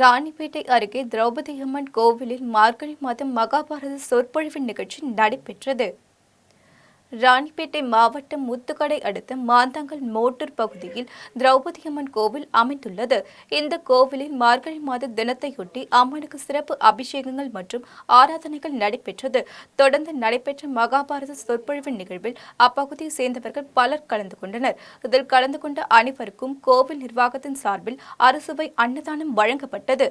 ராணிப்பேட்டை அருகே திரௌபதி அம்மன் கோவிலில் மார்கழி மாதம் மகாபாரத சொற்பொழிவு நிகழ்ச்சி நடைபெற்றது. ராணிப்பேட்டை மாவட்டம் முத்துக்கடை அடுத்த மாந்தாங்கல் மோட்டூர் பகுதியில் திரௌபதி அம்மன் கோவில் அமைந்துள்ளது. இந்த கோவிலில் மார்கழி மாத தினத்தையொட்டி அம்மனுக்கு சிறப்பு அபிஷேகங்கள் மற்றும் ஆராதனைகள் நடைபெற்றது. தொடர்ந்து நடைபெற்ற மகாபாரத சொற்பொழிவு நிகழ்வில் அப்பகுதியை சேர்ந்தவர்கள் பலர் கலந்து கொண்டனர். இதில் கலந்து கொண்ட அனைவருக்கும் கோவில் நிர்வாகத்தின் சார்பில் அறுசுவை அன்னதானம் வழங்கப்பட்டது.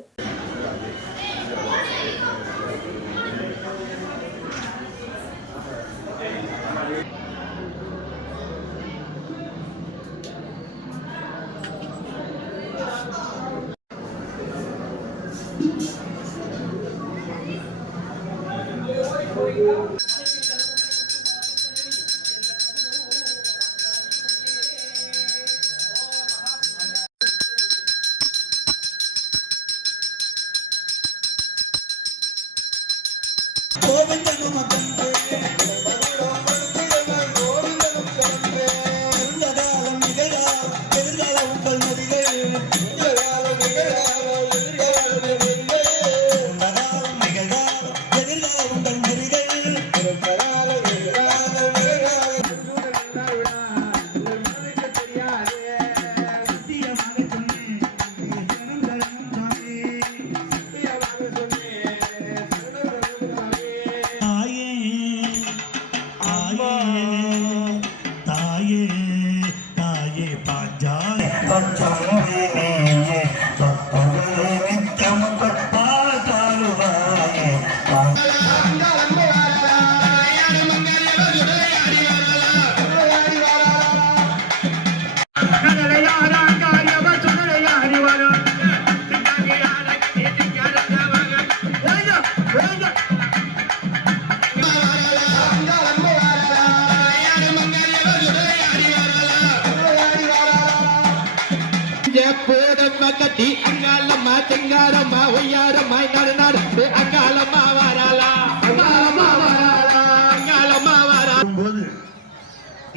கட்டி அங்காளம்மா செங்காரம்மா ஒய்யாரம்மா நடு அங்காளம்மா வாராளா அங்காளம்மா வாராளா அங்காளம்மா வாராம்போது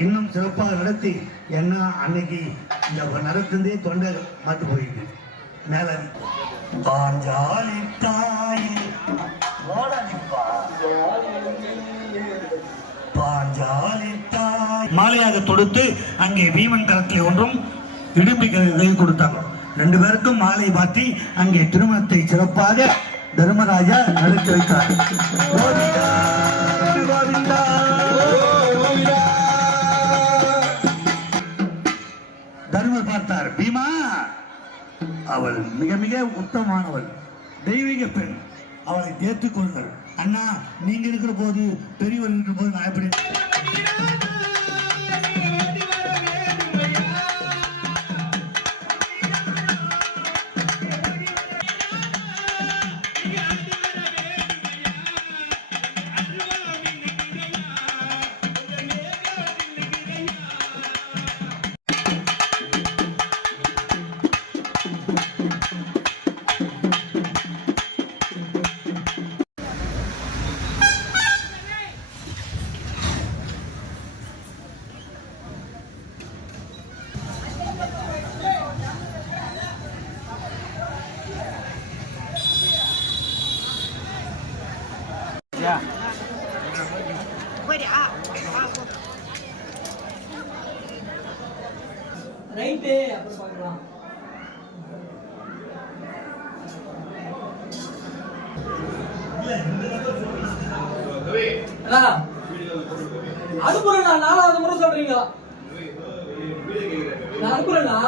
இன்னும் சிறப்பாக நடத்தி என்ன அன்னைக்கு இந்த நடத்துந்தே தொண்டை மாட்டு போயிட்டு மேல பாஞ்சாலி தாய் பாஞ்சாலி தாய் மாலையாக தொடுத்து அங்கே பீமன் கரத்தில் ஒன்றும் இடும்பி கை கொடுத்தாங்க. ரெண்டு பேருக்கும் மாலை மாற்றி அங்கே திருமணத்தை சிறப்பாக தர்மராஜா நடத்தி வைத்தார். தர்மர் பார்த்தார், பீமா அவள் மிக மிக உத்தமமானவள், தெய்வீக பெண், அவளை தேர்த்துக் கொள்கள். அண்ணா நீங்க இருக்கிற போது பெரியவர் இருக்கிற போது நான் எப்படி ரைட்டு அப்புறம் பார்க்கலாம். அனுப்புறேண்ணா, 4வது முறை சொல்றீங்களா? நான் அனுப்புறேண்ணா.